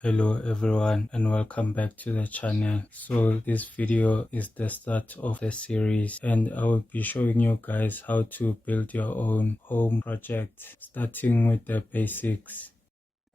Hello everyone and welcome back to the channel. So this video is the start of the series and I will be showing you guys how to build your own home project, starting with the basics.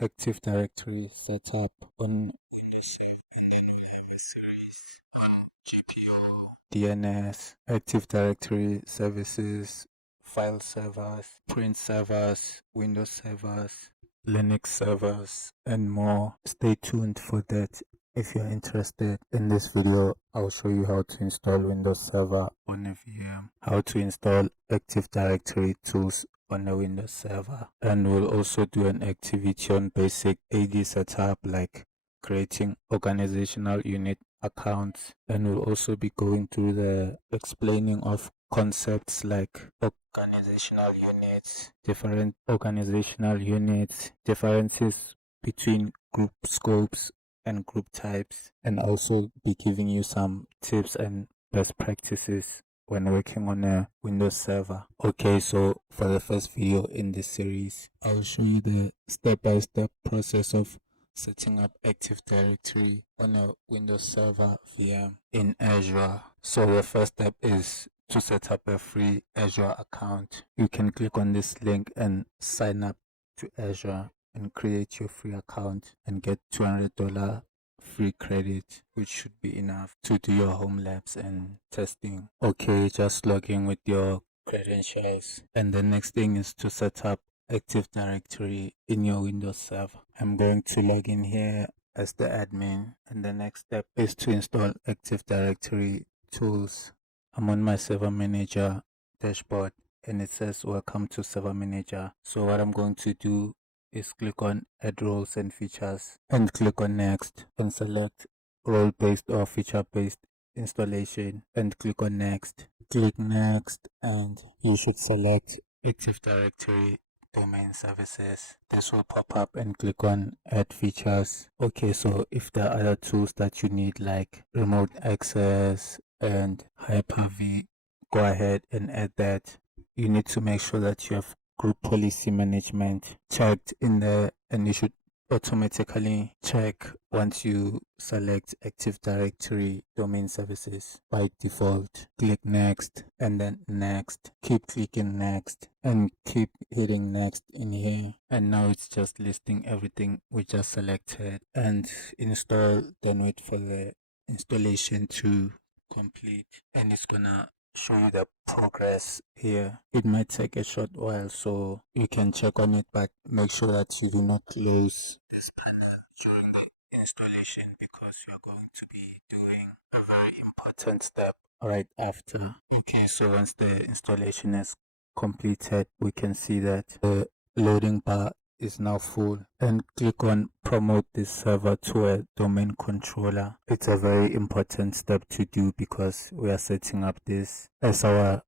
Active Directory setup on Windows 7 and then we have a series on GPU, DNS, Active Directory services, file servers, print servers, Windows servers, Linux servers, and more. Stay tuned for that. If you're interested in this video, I'll show you how to install Windows Server on a VM, how to install Active Directory tools on a Windows Server, and we'll also do an activity on basic AD setup like creating organizational unit accounts, and we'll also be going through the explaining of concepts like organizational units, different organizational units, differences between group scopes and group types, and also be giving you some tips and best practices when working on a Windows server. Okay, so for the first video in this series, I'll show you the step-by-step process of setting up Active Directory on a Windows Server VM in Azure. So the first step is to set up a free Azure account. You can click on this link and sign up to Azure and create your free account and get $200 free credit, which should be enough to do your home labs and testing. Okay, just log in with your credentials, and the next thing is to set up Active Directory in your Windows server. I'm going to log in here as the admin, and the next step is to install Active Directory tools. I'm on my server manager dashboard and it says welcome to server manager. So what I'm going to do is click on add roles and features and click on next and select role based or feature based installation and click on next. Click next and you should select Active Directory domain services. This will pop up and click on add features. Okay, so if there are other tools that you need like remote access and Hyper-V, go ahead and add that. You need to make sure that you have group policy management checked in there, and you should automatically check once you select Active Directory domain services by default. Click next and then next. Keep clicking next and keep hitting next in here, and now it's just listing everything we just selected. And install, then wait for the installation to complete, and it's gonna show you the progress here. It might take a short while, so you can check on it, but make sure that you do not close this panel during the installation because you're going to be doing a very important step right after. Okay, so once the installation is completed, we can see that the loading bar is now full, and click on promote this server to a domain controller. It's a very important step to do because we are setting up this as our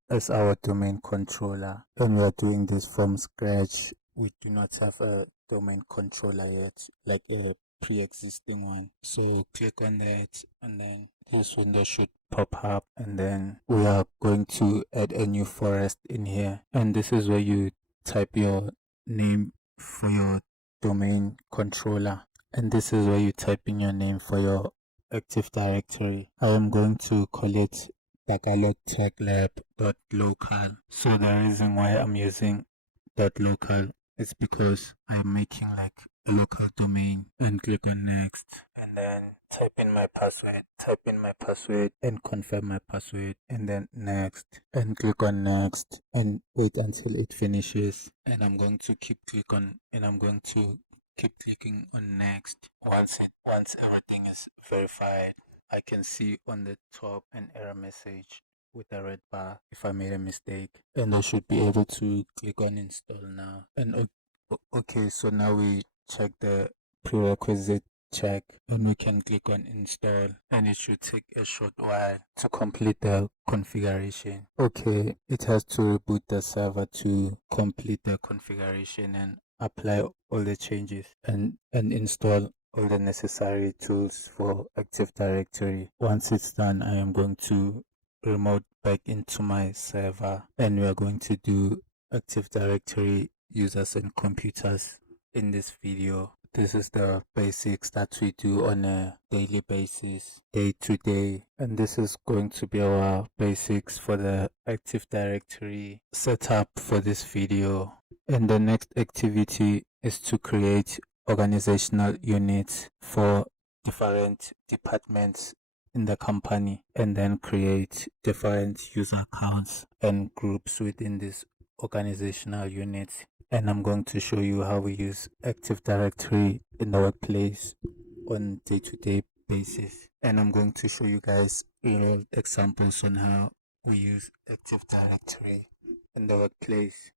domain controller, and we are doing this from scratch. We do not have a domain controller yet, like a pre-existing one. So click on that and then this window should pop up, and then we are going to add a new forest in here, and this is where you type your name for your domain controller, and this is where you type in your name for your Active Directory. I am going to call it tagalogtechlab.local. So the reason why I'm using .local is because I'm making like a local domain, and click on next and then type in my password and confirm my password, and then next and click on next and wait until it finishes, and I'm going to keep clicking on next. Once everything is verified, I can see on the top an error message with a red bar if I made a mistake, and I should be able to click on install now. And okay, so now we check the prerequisite check and we can click on install, and it should take a short while to complete the configuration. Okay, it has to reboot the server to complete the configuration and apply all the changes and install all the necessary tools for Active Directory. Once it's done, I am going to remote back into my server, and we are going to do Active Directory users and computers in this video. this is the basics that we do on a daily basis, day to day. And this is going to be our basics for the Active Directory setup for this video. And the next activity is to create organizational units for different departments in the company, and then create different user accounts and groups within this organizational units. And I'm going to show you how we use Active Directory in the workplace on day-to-day basis. And I'm going to show you guys real examples on how we use Active Directory in the workplace.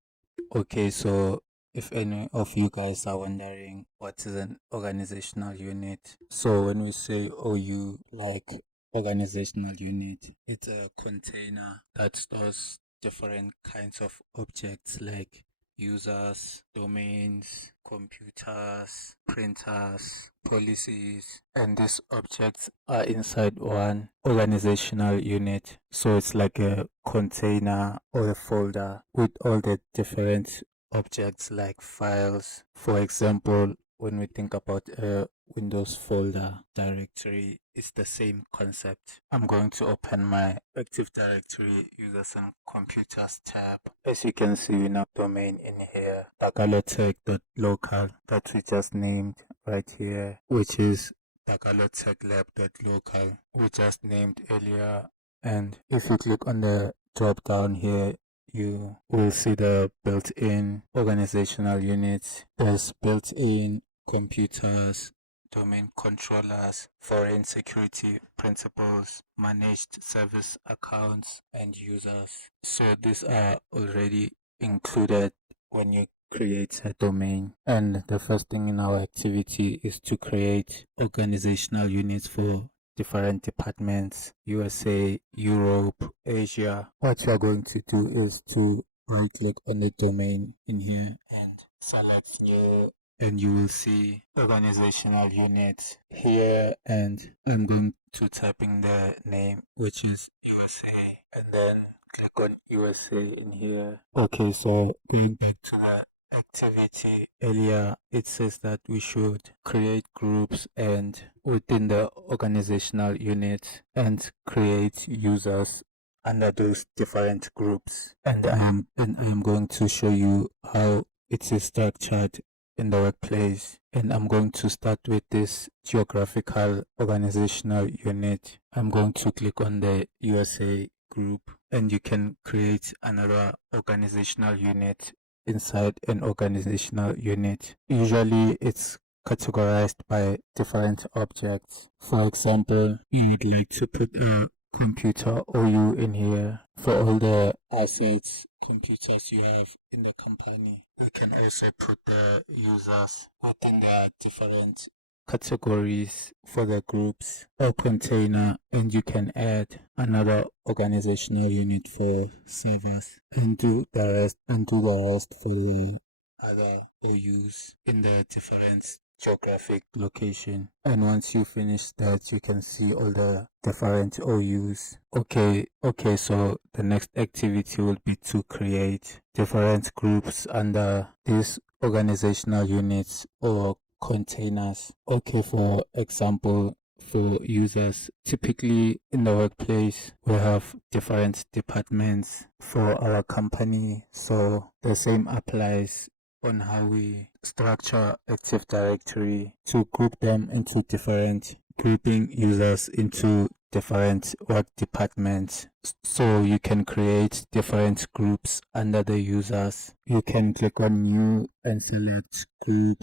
Okay, so if any of you guys are wondering what is an organizational unit, so when we say OU, like organizational unit, it's a container that stores different kinds of objects like users, domains, computers, printers, policies, and these objects are inside one organizational unit. So it's like a container or a folder with all the different objects like files. For example, when we think about a Windows folder directory, it's the same concept. I'm going to open my Active Directory users and computers tab. As you can see, we have domain in here, tagalotech.local, that we just named right here, which is tagalotechlab.local, we just named earlier. And if you click on the drop down here, you will see the built-in organizational units. There's built-in computers, domain controllers, foreign security principals, managed service accounts, and users. So these are already included when you create a domain. And the first thing in our activity is to create organizational units for different departments: USA, Europe, Asia. What you are going to do is to right click on the domain in here and select new, and you will see organizational units here, and I'm going to type in the name, which is USA, and then click on USA in here. Okay, so going back to the activity earlier, it says that we should create groups and within the organizational unit and create users under those different groups. And I'm going to show you how it is structured in the workplace. And I'm going to start with this geographical organizational unit. I'm going to click on the USA group, and you can create another organizational unit inside an organizational unit. Usually it's categorized by different objects. For example, you would like to put a computer OU in here for all the assets, computers you have in the company. You can also put the users within their different categories for the groups or container, and you can add another organizational unit for servers and do the rest for the other OUs in the different geographic location. And once you finish that, you can see all the different OUs. Okay, so the next activity will be to create different groups under these organizational units or containers. Okay, for example, for users, typically in the workplace we have different departments for our company, so the same applies on how we structure Active Directory to group them into different, grouping users into different work departments. So you can create different groups under the users. You can click on new and select group,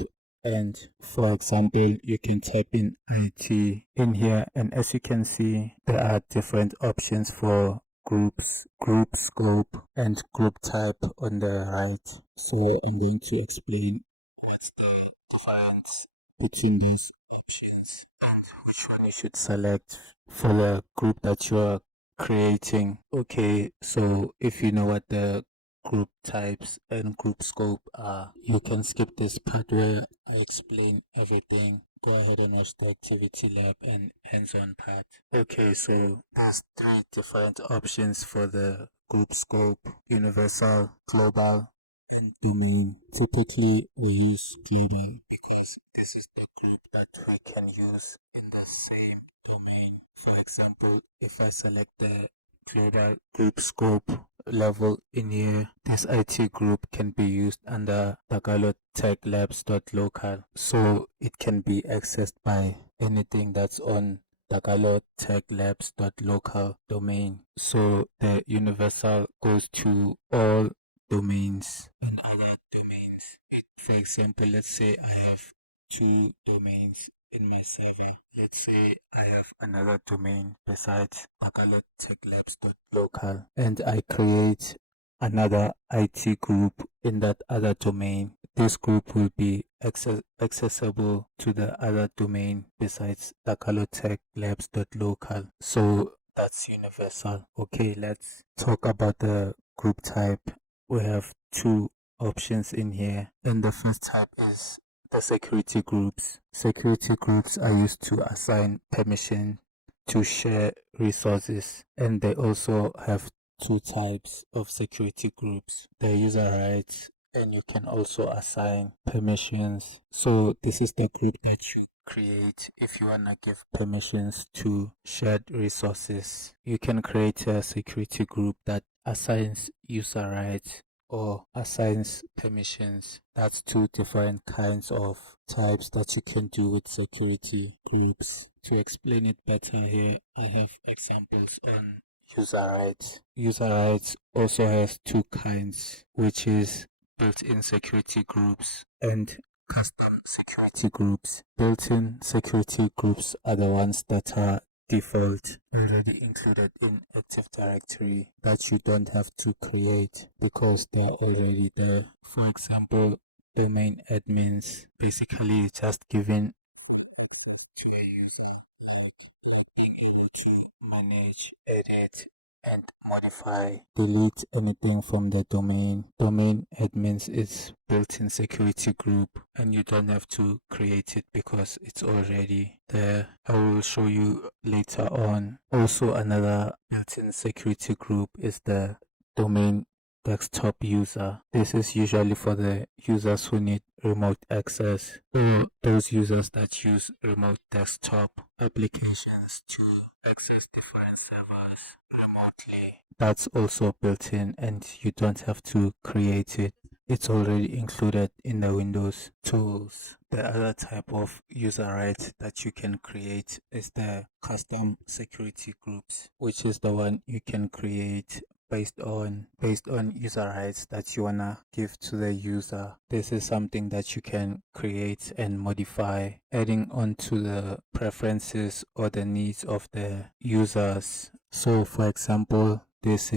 and for example you can type in IT in here, and as you can see there are different options for groups, group scope, and group type on the right. So I'm going to explain what's the difference between these options and which one you should select for the group that you are creating. Okay, so if you know what the group types and group scope are, you can skip this part where I explain everything. Go ahead and watch the activity lab and hands-on part. Okay, so there's three different options for the group scope: universal, global, and domain. Typically, we use global because this is the group that we can use in the same domain. For example, if I select the global group scope level in here, this IT group can be used under Tagalog Tech Labs.local. So it can be accessed by anything that's on Tagalog Tech Labs.local domain. So the universal goes to all domains and other domains. For example, let's say I have two domains in my server. Let's say I have another domain besides tagalogtechlabs.local and I create another IT group in that other domain. This group will be accessible to the other domain besides tagalogtechlabs.local. So that's universal. Okay, let's talk about the group type. We have two options in here, and the first type is the security groups. Security groups are used to assign permission to share resources, and they also have two types of security groups: the user rights, and you can also assign permissions. So this is the group that you create if you want to give permissions to shared resources. You can create a security group that assigns user rights or assigns permissions. That's two different kinds of types that you can do with security groups. To explain it better here, I have examples on user rights. User rights also has two kinds, which is built-in security groups and custom security groups. Built-in security groups are the ones that are default already included in Active Directory that you don't have to create because they are already there. For example, domain admins basically just giving to a user, like being able to manage, edit, and modify, delete anything from the domain. Domain admins is built-in security group and you don't have to create it because it's already there. I will show you later on. Also, another built-in security group is the domain desktop user. This is usually for the users who need remote access or those users that use remote desktop applications to access different servers remotely. That's also built in and you don't have to create it. It's already included in the Windows tools. The other type of user rights that you can create is the custom security groups, which is the one you can create based on user rights that you wanna give to the user. This is something that you can create and modify, adding on to the preferences or the needs of the users. So for example, this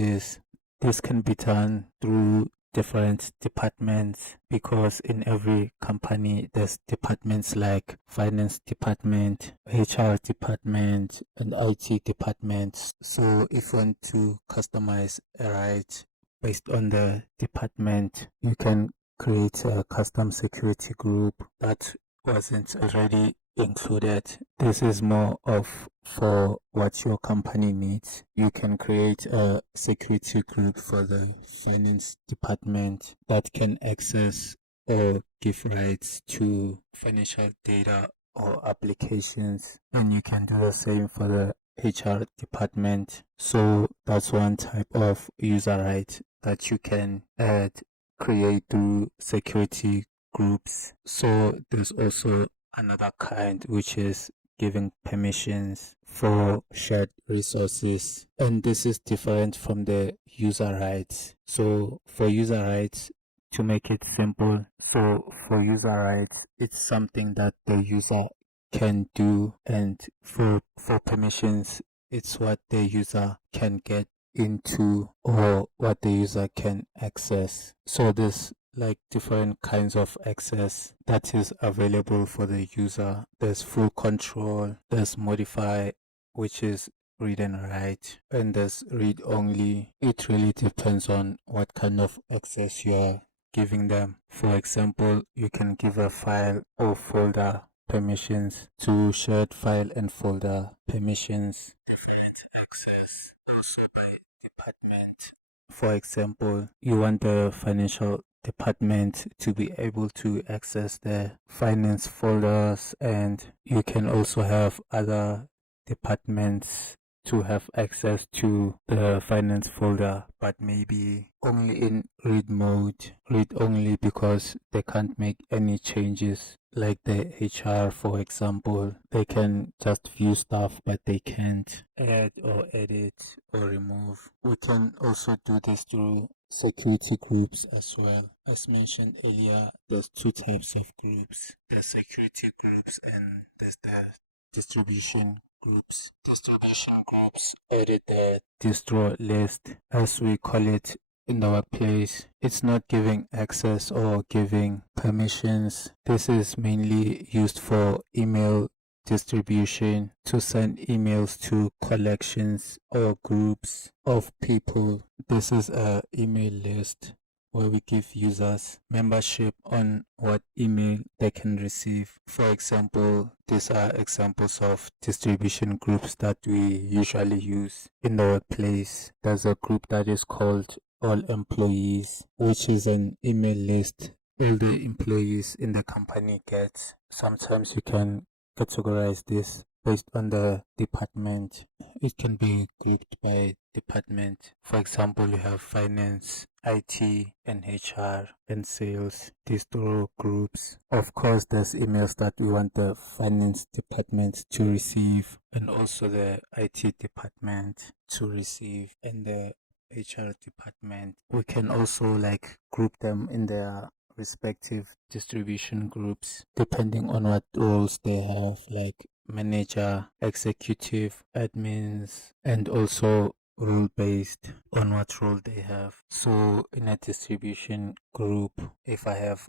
can be done through different departments because in every company there's departments like finance department, HR department, and IT departments. So if you want to customize a right based on the department, you can create a custom security group that wasn't already included. This is more of for what your company needs. You can create a security group for the finance department that can access or give rights to financial data or applications, and you can do the same for the HR department. So that's one type of user right that you can add, create through security groups. So there's also another kind which is giving permissions for shared resources, and this is different from the user rights. So for user rights, to make it simple, so for user rights, it's something that the user can do, and for permissions, it's what the user can get into or what the user can access. So there's like different kinds of access that is available for the user. There's full control, there's modify, which is read and write, and there's read only. It really depends on what kind of access you are giving them. For example, you can give a file or folder permissions to shared file and folder permissions. Different access also by department. For example, you want the financial department to be able to access the finance folders, and you can also have other departments to have access to the finance folder, but maybe only in read mode, read only, because they can't make any changes. Like the HR, for example, they can just view stuff, but they can't add or edit or remove. We can also do this through security groups as well. As mentioned earlier, there's two types of groups: the security groups and there's the distribution groups. Distribution groups edit the distro list, as we call it in the workplace. It's not giving access or giving permissions. This is mainly used for email distribution, to send emails to collections or groups of people. This is a email list where we give users membership on what email they can receive. For example, these are examples of distribution groups that we usually use in the workplace. There's a group that is called All Employees, which is an email list all the employees in the company get. Sometimes you can categorize this based on the department. It can be grouped by department. For example, you have finance, IT, and HR, and sales. These two groups. Of course, there's emails that we want the finance department to receive, and also the IT department to receive, and the HR department. We can also like group them in their respective distribution groups depending on what roles they have, like manager, executive, admins, and also rule based on what role they have. So in a distribution group, if I have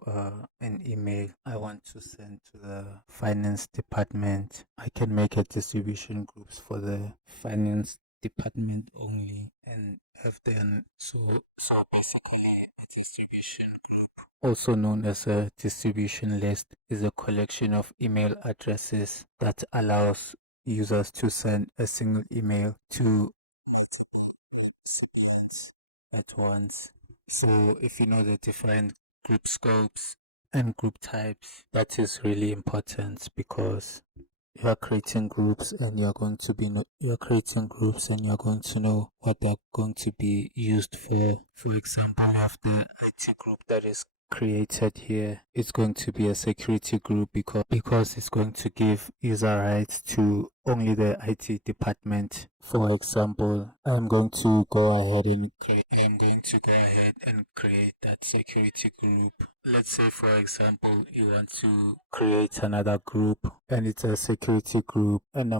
an email I want to send to the finance department, I can make a distribution groups for the finance department only and have them. So basically a distribution group, also known as a distribution list, is a collection of email addresses that allows users to send a single email to recipients at once. So if you know the different group scopes and group types, that is really important, because you're creating groups and you're creating groups and you're going to know what they're going to be used for. For example, you have the IT group that is created here. It's going to be a security group because it's going to give user rights to only the IT department. For example, I'm going to go ahead and create that security group. Let's say, for example, you want to create another group and it's a security group, and I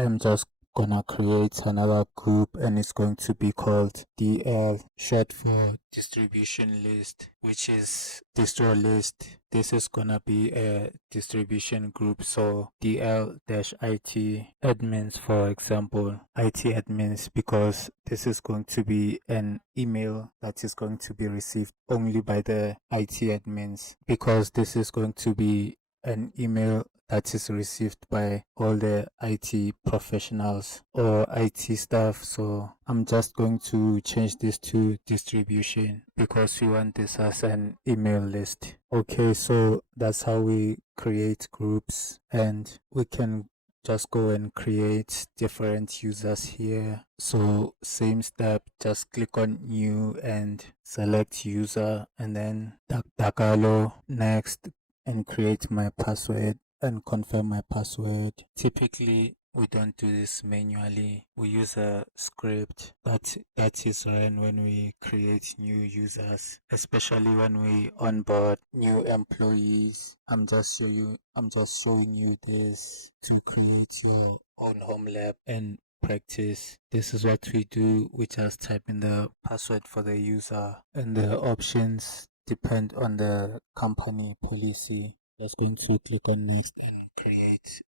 am just gonna create another group and it's going to be called DL, short for distribution list, which is distro list. This is gonna be a distribution group, so DL-IT admins, for example, IT admins, because this is going to be an email that is going to be received only by the IT admins, because this is going to be an email that is received by all the IT professionals or IT staff. So I'm just going to change this to distribution because we want this as an email list. Okay, so that's how we create groups, and we can just go and create different users here. So same step, just click on new and select user, and then Dagalo next, and create my password and confirm my password. Typically, we don't do this manually. We use a script that is run when we create new users, especially when we onboard new employees. I'm just showing you this to create your own HomeLab and practice. This is what we do. We just type in the password for the user, and the options depend on the company policy. Just going to click on next and create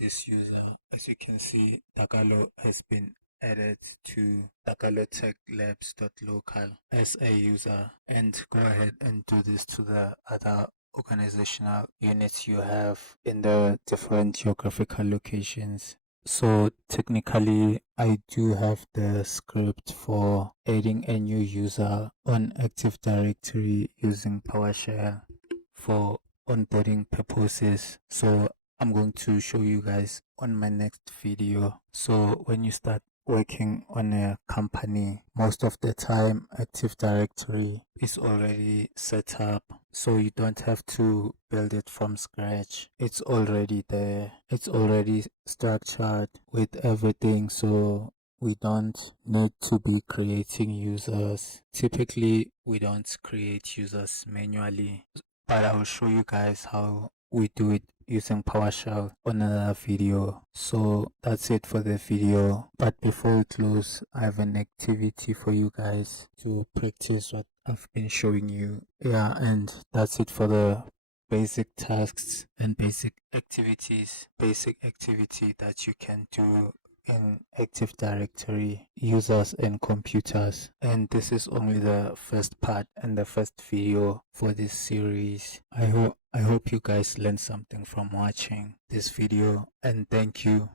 this user. As you can see, Dagalo has been added to dagalotechlabs.local as a user, and go ahead and do this to the other organizational units you have in the different geographical locations. So technically, I do have the script for adding a new user on Active Directory using PowerShell for onboarding purposes. So I'm going to show you guys on my next video. So when you start working on a company, most of the time Active Directory is already set up, so you don't have to build it from scratch. It's already there, it's already structured with everything, so we don't need to be creating users. Typically we don't create users manually, but I'll show you guys how we do it using PowerShell on another video. So that's it for the video. But before we close, I have an activity for you guys to practice what I've been showing you. Yeah, and that's it for the basic tasks and basic activities. Basic activity that you can do in Active Directory, users and computers. And this is only the first part and the first video for this series. I hope you guys learned something from watching this video, and thank you.